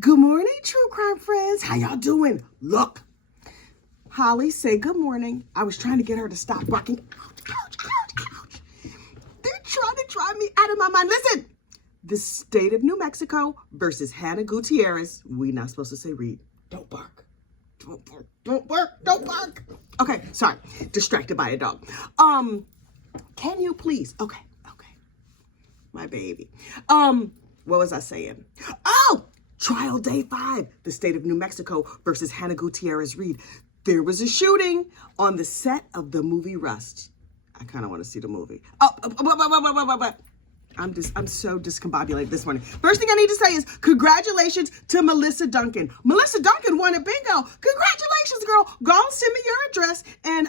Good morning, true crime friends. How y'all doing? Look, Holly, say good morning. I was trying to get her to stop barking. Ouch, ouch, ouch, ouch. They're trying to drive me out of my mind. Listen, the state of New Mexico versus Hannah Gutierrez. We not supposed to say read. Don't bark. Don't bark. Don't bark. Don't bark. Okay, sorry. Distracted by a dog. Can you please? Okay. My baby. What was I saying? Oh! Trial day 5, the state of New Mexico versus Hannah Gutierrez Reed. There was a shooting on the set of the movie Rust. I kind of want to see the movie. I'm so discombobulated this morning. First thing I need to say is congratulations to Melissa Duncan. Melissa Duncan won a bingo. Congratulations, girl. Go and send me your address and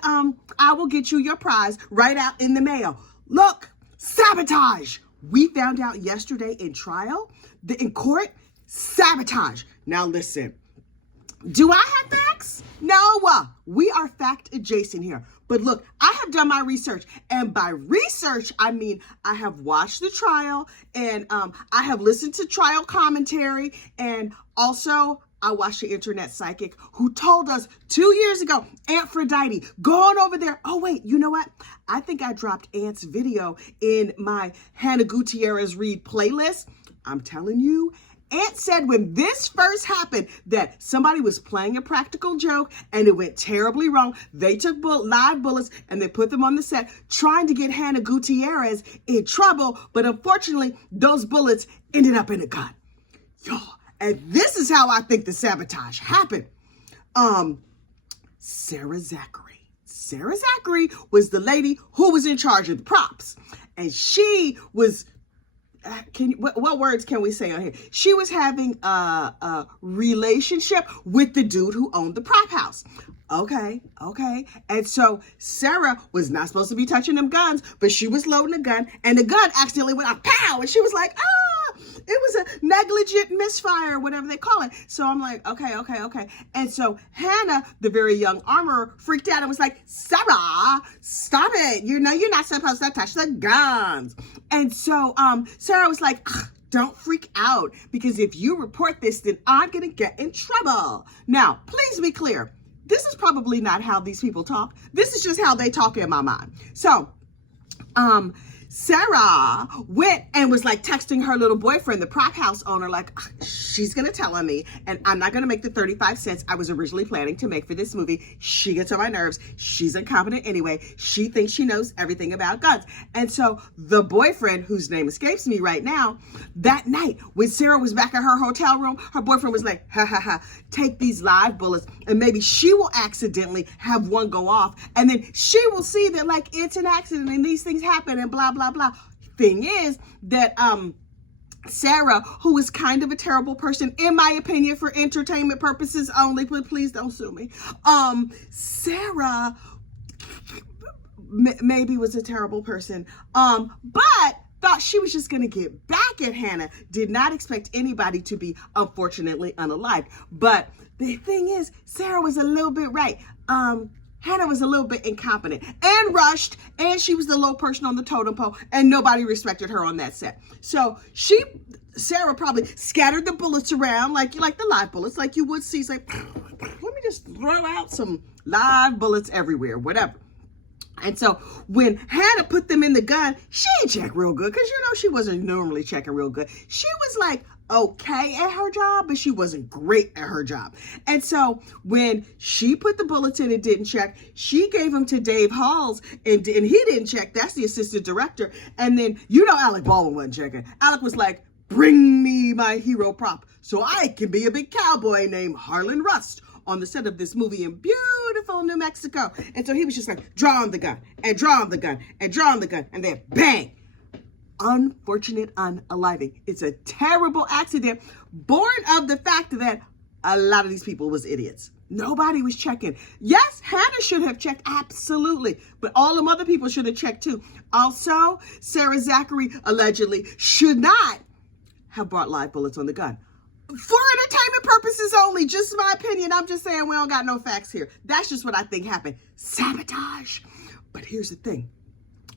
I will get you your prize right out in the mail. Look, sabotage. We found out yesterday in trial, in court, sabotage. Now listen, do I have facts? No, we are fact adjacent here. But look, I have done my research, and by research, I mean I have watched the trial, and I have listened to trial commentary, and also I watched the internet psychic who told us 2 years ago, Aphrodite, go on over there. Oh, wait, you know what? I think I dropped Ant's video in my Hannah Gutierrez Reed playlist. I'm telling you, Ant said when this first happened that somebody was playing a practical joke and it went terribly wrong. They took live bullets and they put them on the set trying to get Hannah Gutierrez in trouble. But unfortunately, those bullets ended up in a gun. Y'all, and this is how I think the sabotage happened. Sarah Zachary. Sarah Zachary was the lady who was in charge of the props. And she was... what words can we say on here? She was having a relationship with the dude who owned the prop house. Okay. And so Sarah was not supposed to be touching them guns, but she was loading a gun and the gun accidentally went off. Pow! And she was like, it was a negligent misfire, whatever they call it. So I'm like, okay. And so Hannah, the very young armorer, freaked out and was like, Sarah, stop it. You're not supposed to touch the guns. And so Sarah was like, don't freak out, because if you report this, then I'm going to get in trouble. Now, please be clear. This is probably not how these people talk. This is just how they talk in my mind. So, Sarah went and was like texting her little boyfriend, the prop house owner, like, she's going to tell on me and I'm not going to make the 35 cents I was originally planning to make for this movie. She gets on my nerves. She's incompetent anyway. She thinks she knows everything about guns. And so the boyfriend, whose name escapes me right now, that night when Sarah was back at her hotel room, her boyfriend was like, take these live bullets and maybe she will accidentally have one go off. And then she will see that like it's an accident and these things happen and blah, blah, blah. Thing is that Sarah, who is kind of a terrible person, in my opinion, for entertainment purposes only, but please don't sue me. Sarah maybe was a terrible person, but thought she was just going to get back at Hannah. Did not expect anybody to be, unfortunately, unalived. But the thing is, Sarah was a little bit right. Hannah was a little bit incompetent and rushed, and she was the low person on the totem pole, and nobody respected her on that set. So Sarah probably scattered the bullets around like the live bullets, like you would see. It's like, let me just throw out some live bullets everywhere, whatever. And so when Hannah put them in the gun, she didn't check real good, because she wasn't normally checking real good. She was like okay at her job, but she wasn't great at her job. And so when she put the bullets in and didn't check, she gave them to Dave Halls and he didn't check. That's the assistant director. And then Alec Baldwin wasn't checking. Alec was like, bring me my hero prop so I can be a big cowboy named Harlan Rust on the set of this movie in beautiful New Mexico. And so he was just like, draw on the gun and draw on the gun and draw on the gun, and then bang. Unfortunate unaliving. It's a terrible accident born of the fact that a lot of these people was idiots. Nobody was checking. Yes, Hannah should have checked, absolutely, but all them other people should have checked too. Also, Sarah Zachary allegedly should not have brought live bullets on the gun. For entertainment purposes only, just my opinion. I'm just saying we don't got no facts here. That's just what I think happened. Sabotage. But here's the thing.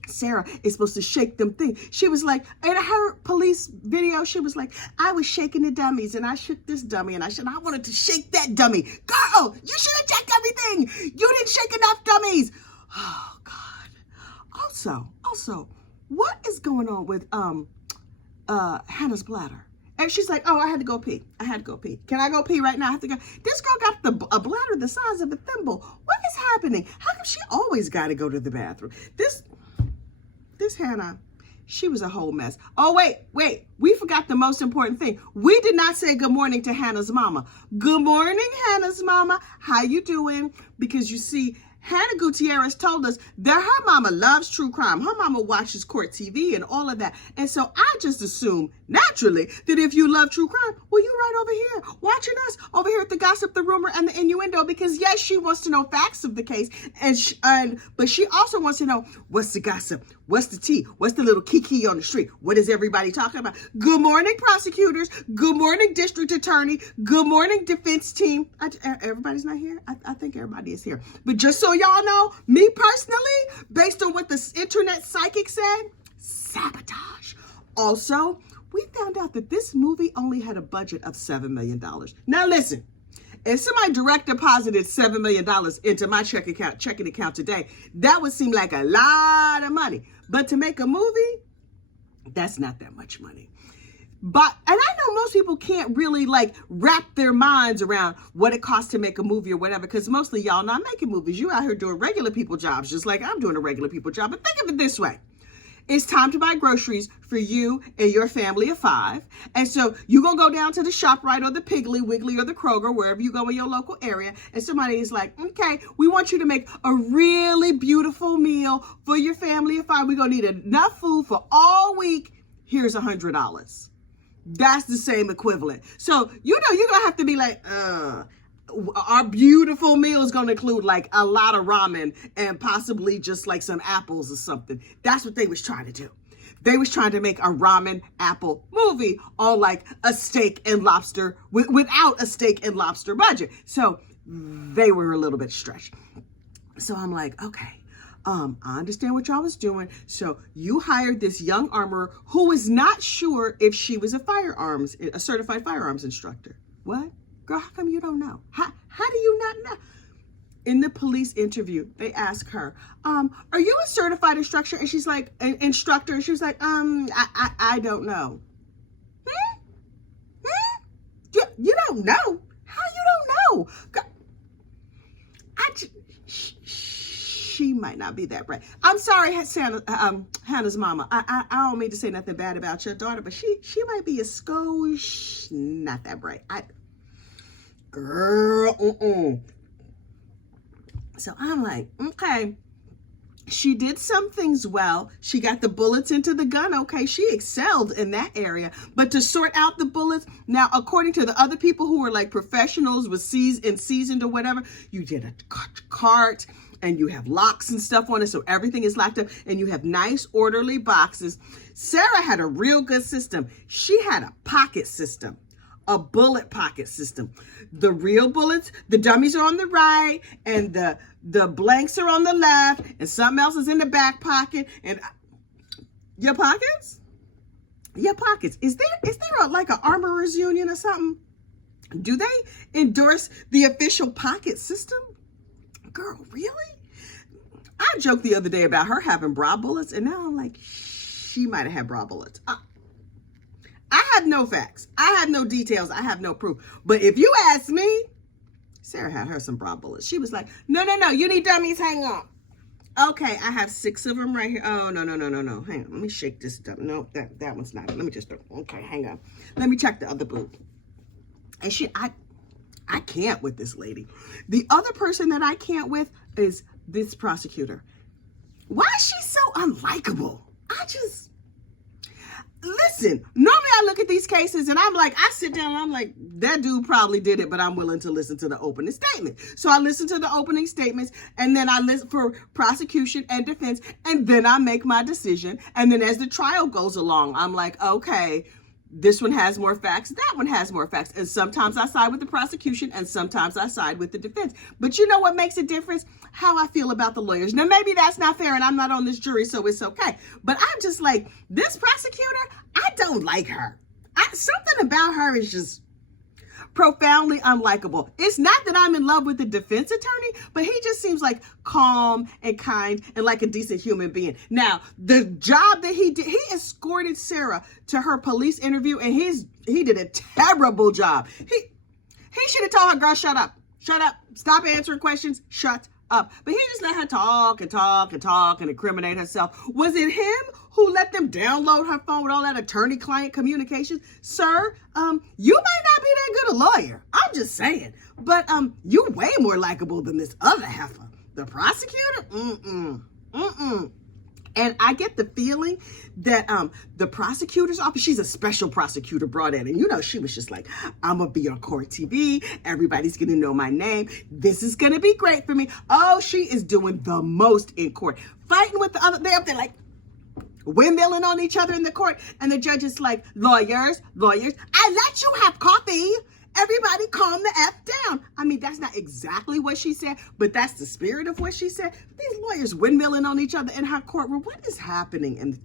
Sarah is supposed to shake them things. She was like, in her police video, she was like, I was shaking the dummies and I shook this dummy and I wanted to shake that dummy. Girl, you should have checked everything. You didn't shake enough dummies. Oh God. Also, what is going on with Hannah's bladder? And she's like, oh, I had to go pee. Can I go pee right now? I have to go. This girl got a bladder the size of a thimble. What is happening? How come she always got to go to the bathroom? This Hannah, she was a whole mess. Oh, wait. We forgot the most important thing. We did not say good morning to Hannah's mama. Good morning, Hannah's mama. How you doing? Because you see, Hannah Gutierrez told us that her mama loves true crime. Her mama watches court TV and all of that. And so I just assume, naturally, that if you love true crime, well, you're right over here watching us over here at the gossip, the rumor, and the innuendo. Because yes, she wants to know facts of the case, but she also wants to know what's the gossip, what's the tea, what's the little kiki on the street, what is everybody talking about? Good morning, prosecutors. Good morning, district attorney. Good morning, defense team. Everybody's not here. I think everybody is here. But just so y'all know, me personally, based on what the internet psychic said, sabotage. Also, we found out that this movie only had a budget of $7 million. Now listen, if somebody direct deposited $7 million into my checking account today, that would seem like a lot of money. But to make a movie, that's not that much money. And I know most people can't really wrap their minds around what it costs to make a movie or whatever, because mostly y'all not making movies. You out here doing regular people jobs, just like I'm doing a regular people job. But think of it this way. It's time to buy groceries for you and your family of 5. And so you're going to go down to the ShopRite or the Piggly Wiggly or the Kroger, wherever you go in your local area. And somebody is like, okay, we want you to make a really beautiful meal for your family of 5. We're going to need enough food for all week. Here's $100. That's the same equivalent. So, you're going to have to be like, our beautiful meal is going to include a lot of ramen and possibly just some apples or something. That's what they was trying to do. They was trying to make a ramen apple movie on a steak and lobster without a steak and lobster budget. So they were a little bit stretched. So I'm like, okay, I understand what y'all was doing. So you hired this young armorer who was not sure if she was a certified firearms instructor. What? Girl, how come you don't know? How do you not know? In the police interview, they ask her, are you a certified instructor? And she's like, an instructor. And she was like, I don't know. You don't know? How you don't know? Girl, she might not be that bright. I'm sorry, Hannah's mama. I don't mean to say nothing bad about your daughter, but she might be a skosh, not that bright. Girl, So I'm like, okay. She did some things well. She got the bullets into the gun. Okay, she excelled in that area. But to sort out the bullets, now, according to the other people who were professionals with seasoned or whatever, you did a cart and you have locks and stuff on it, so everything is locked up, and you have nice, orderly boxes. Sarah had a real good system. She had a pocket system. A bullet pocket system. The real bullets, the dummies are on the right, and the blanks are on the left, and something else is in the back pocket. And your pockets? Your pockets. Is there an armorer's union or something? Do they endorse the official pocket system? Girl, really? I joked the other day about her having bra bullets, and now I'm like, she might have had bra bullets. I have no facts. I have no details. I have no proof. But if you ask me, Sarah had her some bra bullets. She was like, no, you need dummies. Hang on. Okay, I have 6 of them right here. Oh, no. Hang on. Let me shake this dummy. No, that one's not it. Let me just, okay, hang on. Let me check the other boob. And I can't with this lady. The other person that I can't with is this prosecutor. Why is she so unlikable? Listen, normally I look at these cases and I'm like, I sit down and I'm like, that dude probably did it, but I'm willing to listen to the opening statement. So I listen to the opening statements, and then I listen for prosecution and defense, and then I make my decision. And then as the trial goes along, I'm like, okay, This one has more facts. That one has more facts. And sometimes I side with the prosecution and sometimes I side with the defense. But you know what makes a difference? How I feel about the lawyers. Now, maybe that's not fair and I'm not on this jury, so it's okay. But I'm just like, this prosecutor, I don't like her. Something about her is just profoundly unlikable. It's not that I'm in love with the defense attorney, but he just seems like calm and kind and like a decent human being. Now, the job that he did, he escorted Sarah to her police interview, and he did a terrible job. He should have told her, girl, shut up, stop answering questions, shut up. But he just let her talk and incriminate herself. Was it him who let them download her phone with all that attorney-client communications? Sir, you might not be that good a lawyer. I'm just saying. But you way more likable than this other heifer. The prosecutor? And I get the feeling that the prosecutor's office, she's a special prosecutor brought in. And you know, she was just like, I'm going to be on court TV. Everybody's going to know my name. This is going to be great for me. Oh, she is doing the most in court. Fighting with the other, they're up there like windmilling on each other in the court. And the judge is like, lawyers, I let you have coffee. Everybody calm the F down. I mean, that's not exactly what she said, but that's the spirit of what she said. These lawyers windmilling on each other in her courtroom. What is happening?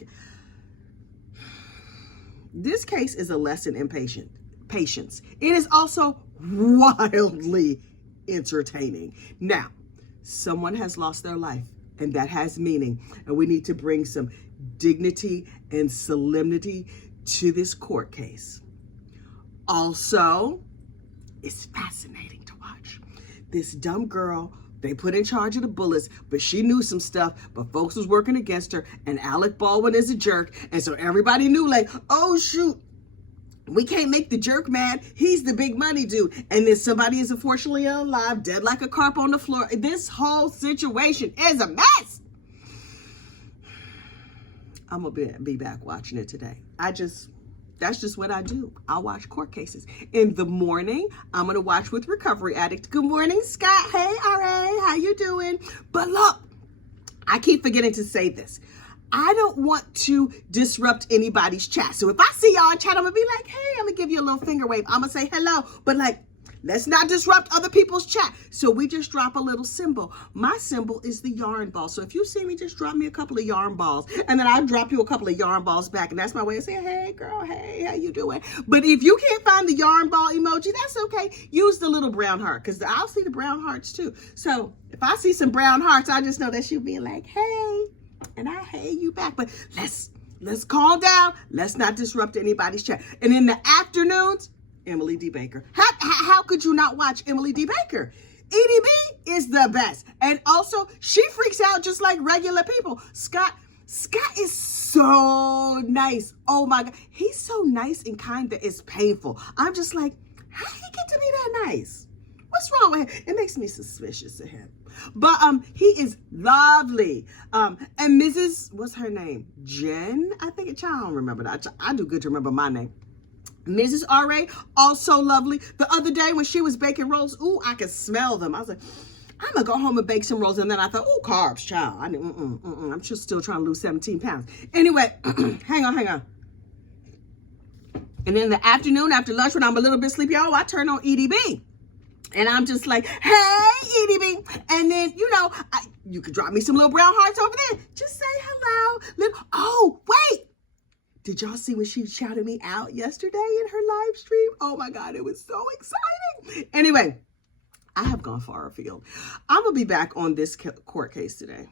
This case is a lesson in patience. It is also wildly entertaining. Now, someone has lost their life, and that has meaning, and we need to bring some dignity and solemnity to this court case. Also, it's fascinating to watch. This dumb girl, they put in charge of the bullets, but she knew some stuff, but folks was working against her, and Alec Baldwin is a jerk, and so everybody knew, like, oh, shoot, we can't make the jerk mad. He's the big money dude. And then somebody is unfortunately alive, dead like a carp on the floor. This whole situation is a mess. I'm going to be back watching it today. That's just what I do. I watch court cases. In the morning, I'm going to watch with Recovery Addict. Good morning, Scott. Hey, R.A., how you doing? But look, I keep forgetting to say this. I don't want to disrupt anybody's chat. So if I see y'all in chat, I'm going to be like, hey, I'm going to give you a little finger wave. I'm going to say hello. But like, let's not disrupt other people's chat. So we just drop a little symbol. My symbol is the yarn ball. So if you see me, just drop me a couple of yarn balls. And then I'll drop you a couple of yarn balls back. And that's my way of saying, hey, girl, hey, how you doing? But if you can't find the yarn ball emoji, that's okay. Use the little brown heart, because I'll see the brown hearts too. So if I see some brown hearts, I just know that she'll be like, hey, and I hey you back. But let's calm down. Let's not disrupt anybody's chat. And in the afternoons, Emily D. Baker. How could you not watch Emily D. Baker? EDB is the best. And also, she freaks out just like regular people. Scott is so nice. Oh my God. He's so nice and kind that it's painful. I'm just like, how did he get to be that nice? What's wrong with him? It makes me suspicious of him. But he is lovely. And Mrs., what's her name? Jen? I think I don't remember that. I do good to remember my name. Mrs. R.A., also lovely. The other day when she was baking rolls, ooh, I could smell them. I was like, I'm going to go home and bake some rolls. And then I thought, ooh, carbs, child. I'm just still trying to lose 17 pounds. Anyway, hang on. And then in the afternoon, after lunch, when I'm a little bit sleepy, I turn on EDB. And I'm just like, hey, EDB. And then, you know, you could drop me some little brown hearts over there. Just say hello. Oh, wait. Did y'all see when she shouted me out yesterday in her live stream? Oh my God, it was so exciting. Anyway, I have gone far afield. I'm gonna be back on this court case today.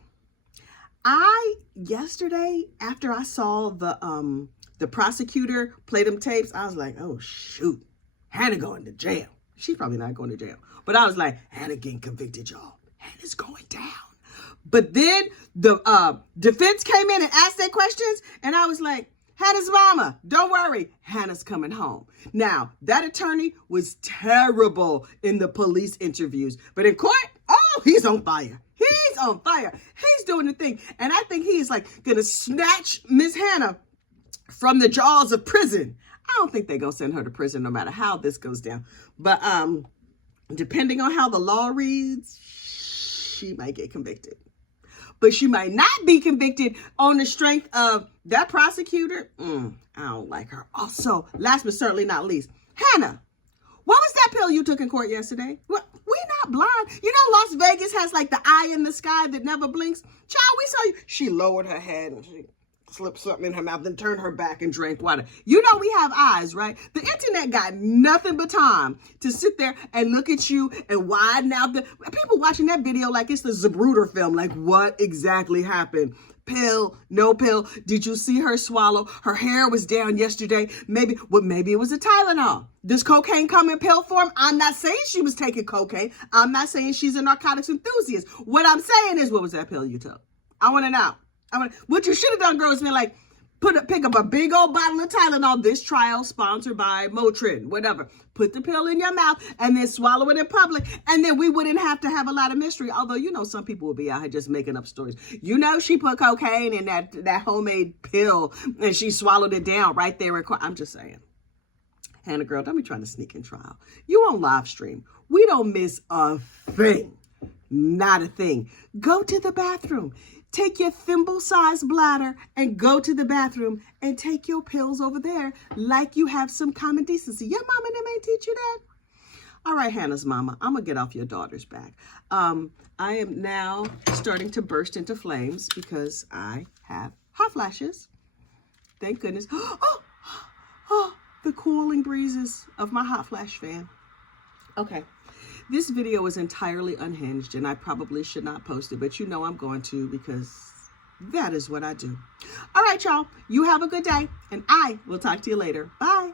Yesterday, after I saw the prosecutor play them tapes, I was like, oh shoot, Hannah going to jail. She's probably not going to jail. But I was like, Hannah getting convicted, y'all. Hannah's going down. But then the defense came in and asked their questions, and I was like, Hannah's mama, don't worry, Hannah's coming home. Now, that attorney was terrible in the police interviews, but in court, oh, he's on fire. He's on fire. He's doing the thing. And I think he is like going to snatch Miss Hannah from the jaws of prison. I don't think they're going to send her to prison no matter how this goes down. But depending on how the law reads, she might get convicted. but she might not be convicted on the strength of that prosecutor. I don't like her. Also, last but certainly not least, Hannah, what was that pill you took in court yesterday? Well, we not blind. You know Las Vegas has like the eye in the sky that never blinks? Child, we saw you. She lowered her head and she slipped something in her mouth, then turned her back and drank water. You know we have eyes, right? The internet got nothing but time to sit there and look at you and widen out the people watching that video like it's the Zapruder film. Like, what exactly happened? Pill, no pill. Did you see her swallow? Her hair was down yesterday. Maybe it was a Tylenol. Does cocaine come in pill form? I'm not saying she was taking cocaine. I'm not saying she's a narcotics enthusiast. What I'm saying is, what was that pill you took? I want to know. What you should have done, girl, is been like, pick up a big old bottle of Tylenol. This trial sponsored by Motrin, whatever. Put the pill in your mouth and then swallow it in public. And then we wouldn't have to have a lot of mystery. Although, you know, some people would be out here just making up stories. You know, she put cocaine in that homemade pill and she swallowed it down right there in court. I'm just saying. Hannah, girl, don't be trying to sneak in trial. You on live stream. We don't miss a thing. Not a thing. Go to the bathroom. Take your thimble-sized bladder and go to the bathroom and take your pills over there like you have some common decency. Your mama and them ain't teach you that? All right, Hannah's mama, I'm going to get off your daughter's back. I am now starting to burst into flames because I have hot flashes. Thank goodness. Oh, the cooling breezes of my hot flash fan. Okay. This video is entirely unhinged and I probably should not post it, but you know I'm going to because that is what I do. All right, y'all. You have a good day and I will talk to you later. Bye.